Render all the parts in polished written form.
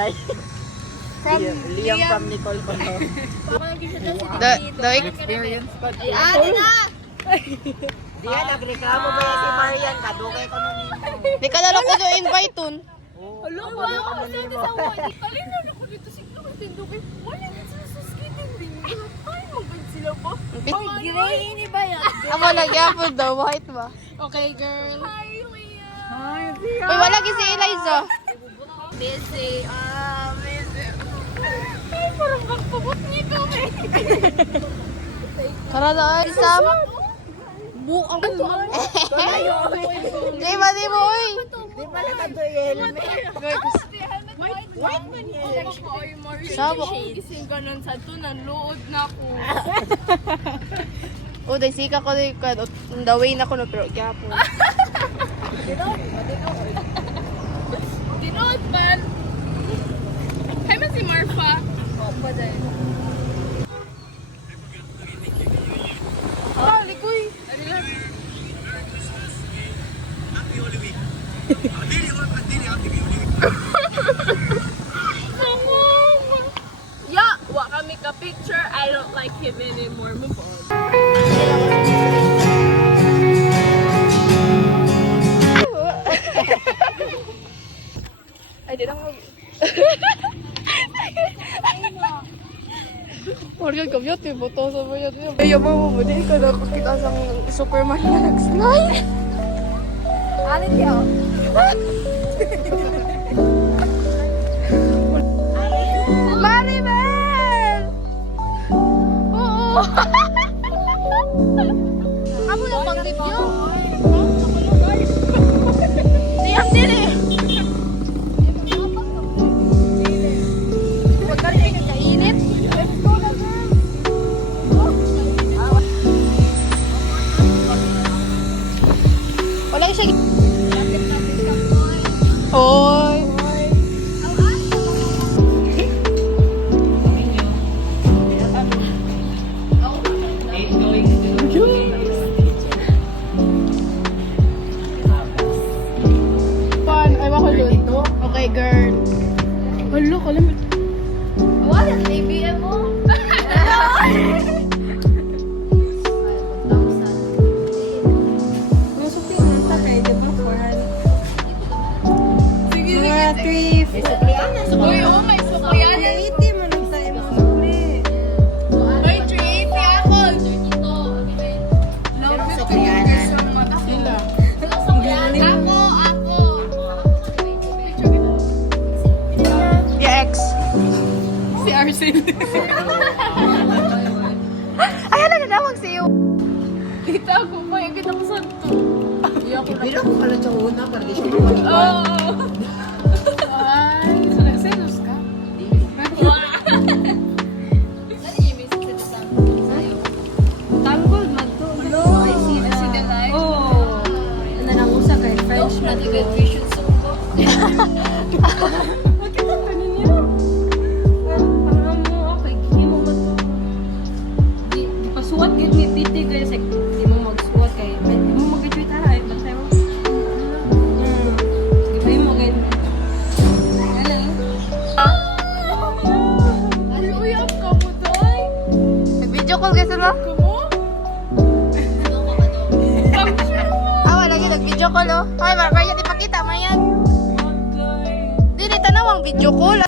Alay. Liam from Nicole Condo. The Experience pa. Ate na! Diyan, nagreklamo ba yan si Marian? Kadugay ko nun Di ka na lang ko doon invite dun. Hello, wala ko kasi ate sa wali. Alin na ako dito siglo kasi tindukin. Wala na sila sa skating din. Ay, magand sila ba? Ay, gray ini ba yan? Amo nagyapon daw, white ba? Okay, girl. Hi, Leah. Hi, Tia. Uy, wala si Eliza. Busy. Busy. Ay, parang magpabot niya kami. Karala ay Sam. Buang man. Di ba di mo, uy? Di ba nakato yung helmet? White man yan. Sabok. Gising ka nun sa to, nanluod na ako. O, dahil sika ko doon ka. The way na ko no, pero gyapon. Tinood man. Hay man si Marfa. Opa dahil. Ah, likoy. Yeah, wa kami ka picture. I don't like him anymore. Move on. Ay, di lang mag... Morgan, kamyot yung buto sa mga yun. Ay, yung mga di ka nakakita sa Superman na nag-slide. Alit yun. Maribel! Oo! Kamu lang pang video? Diyam dili! Huwag ka rin kainit. Wala siya. Hoy! Pan, ay wako dito. Okay, girl. Hello, kalam. Wala, ABM mo. Mga thrift. Uy, oh, may sukuyan. May trip, yakol. Love you, Sila. Ako. Yeah, ex. Si Arcel. Ay, ano na nawag sa'yo? Kita ko pa, yung kita ko santo. Bila ko pala sa una, para di siya mapaliwan. Oh. Ay, selos ka? Tanggol man to. I see the light. Oh. Ano nang usa kay French man to. Makita ka ninyo. Parang mo okay, di mo man to. Di pasuwat gid ni titi guys, like, di mo magsuwat kay di mo mag-enjoy tara ay basta mo. Di mo gid. Ano? Ay, uyap ka mo, Day. Nag-video call ka sila? Ka mo? Ah, wala yun. Nag-video call, oh. Ay, Marian, ipakita mo yan. Dili, tanaw ang video call.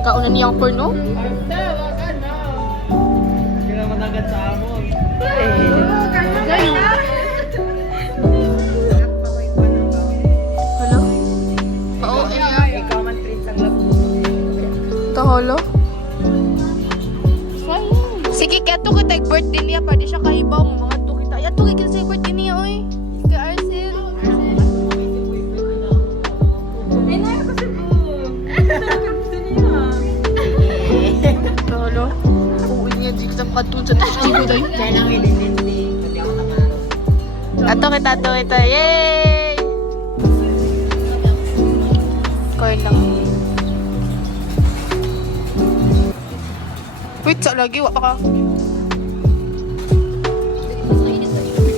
Kaunan niyang porno? Hindi naman agad sa amon. Hello? Oo, iya. Ikaw man prince ang labo. Taholo? Sige, kaya to kita birthday niya pa. Di siya kahibaw mo mga to kita. Yan to kita sa birthday niya, oy. Si Arcel. Ay na kasi po. Gusto niya. Taholo? Uwi niya, di kita makatun sa TV tayo. Kaya lang hindi. Hindi ako naman. Ato kita. Yay! Corn lang. Wait, sa lagi, wak pa ka.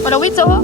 Palawit sa ho.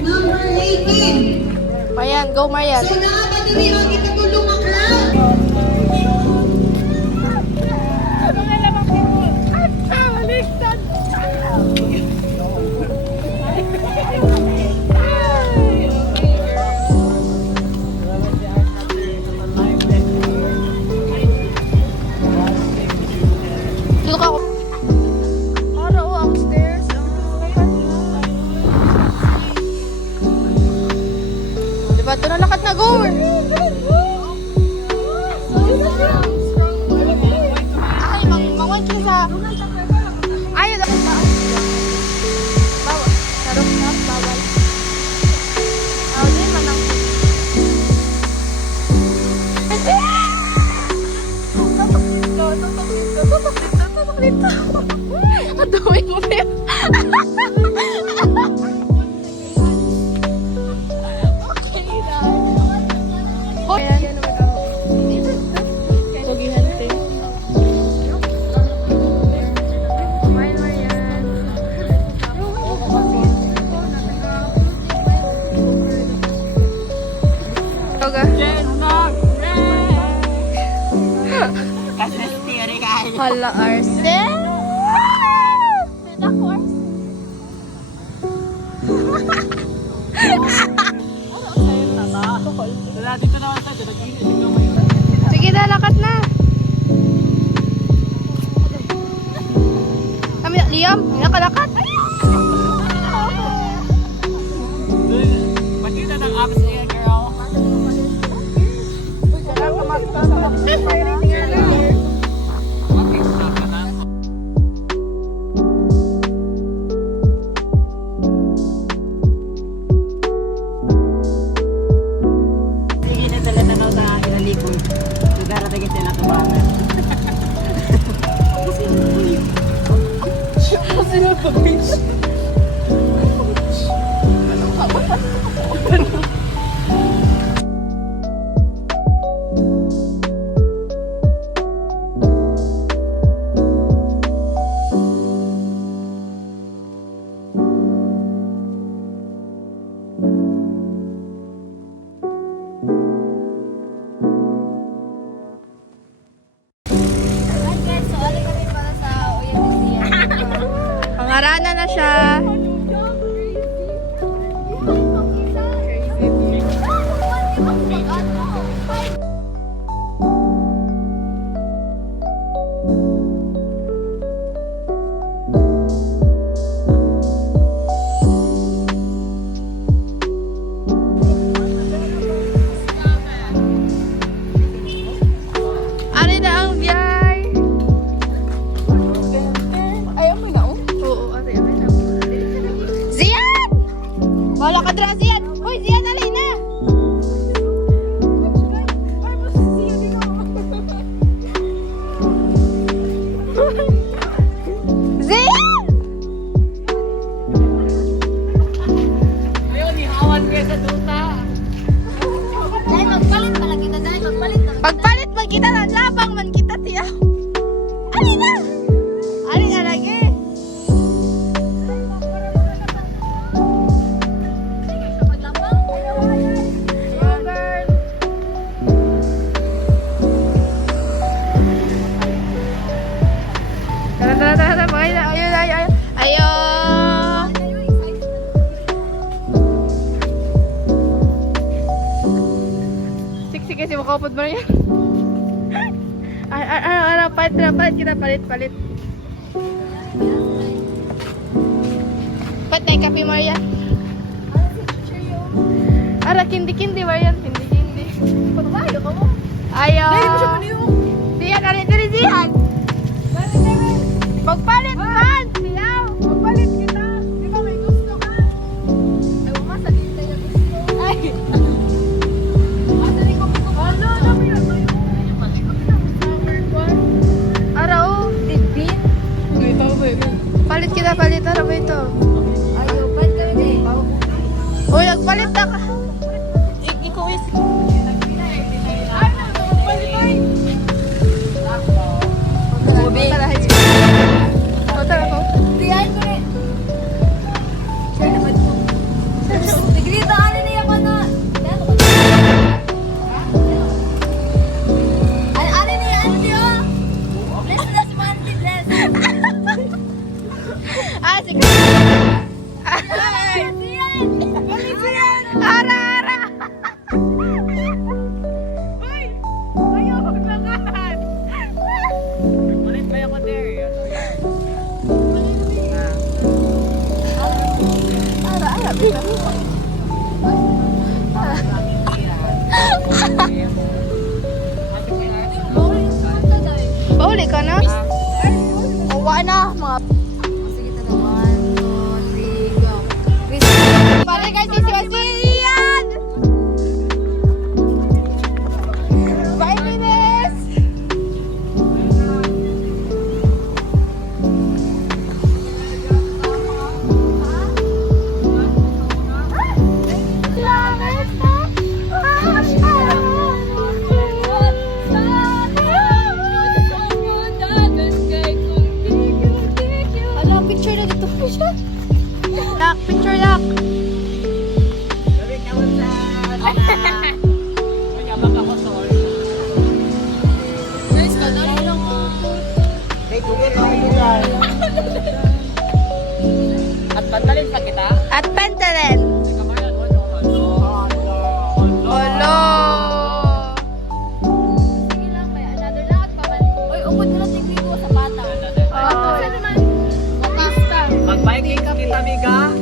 Number 18. Mayan, go Mayan. So nakapatuloy ang ikatulong ang crowd. Look ako. Para o ang stairs. Diba ito na lakat na go? Ay, mangwan kisa. Ayaw dapat ba? Bawal. Sarap na, bawal. Ayaw din, manang. Tutok dito. Ang dami mo na yun. Okay na. Ayan. Pogihan din. Smile mo yan. Yoga. Kasi theory kayo. Hala, Arsen. Dito ako, Arsen. Wala dito naman tayo. Sige na, lakat na. Kami, Liam, nakalakat. Makita ng abs niya, girl. Sige na talaga tanaw sa ilalikon. Sudara tayo sila tumanan. Pangaranan na siya. Ari na ang biyay. Ayaw mo na, oh? Oo, ate, ayaw na. Pagpalit man kita ng labang man kita tiya. Alin na? Alin na lagi? Tara. Ayun. Ayun. Siksi kasi makapod mo yan. Palit kita, palit. Ba't na yung kape mo yan? Ara, kindi Marian, kindi. Pagbayo ka mo. Ayaw. Dahil mo siya maniyo. Diyan, Diyan. Magpalit man! Siyaw! Magpalit kita. Di ba may gusto ka? Ay, masalit na yung gusto. Ay! Masalit ko gusto. Ano? Dami na tayo. Summer one. Araw, Tidbin. Ito ba yun? palit kita, palit. Ano ba ito? Ayaw, ba't kayo na eh? Uy, nagpalit na ka. Ikaw is... Ay, magpalit ay. Tara ko. Diyan ko rin. Sir, naman ko. Nagrita ka na niya ka na. Ano ko? Ano niya? Ano niya? Bless, Monty, bless. Sige. Ay! Diyan! Balik siyan! Ara. Ay! Ayaw, maglakad! Malit ba ako there? Pauli ka na? Uwa na. Mga... Sige, tada. 1, 2, 3, go. Palit kay si Sian! 5 minutes! Hala, picture na dito. Picture yak. Sabi ka mo sa... Mayabang ako sa all. Guys, kadali lang ako. Hey, tugit ako lugar. At pantalin pa kita? At Pentelen. Kamayan, Olo. Sige lang, may another lang at paman. Uy, upod na lang tigli ko sa bata. Kasi naman, matista. Mag-biking kita, Miga.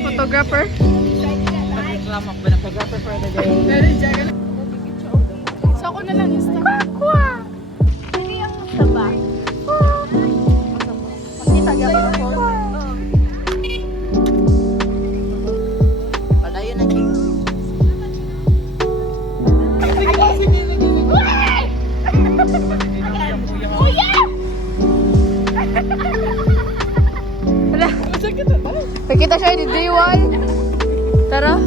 Photographer. Reklamo ko na photographer na dyan. So ako na lang yung Kwa. Hindi ang taba. Makita niya ba ako? Padayon na dyan. Nakita siya di Day 1. Tara.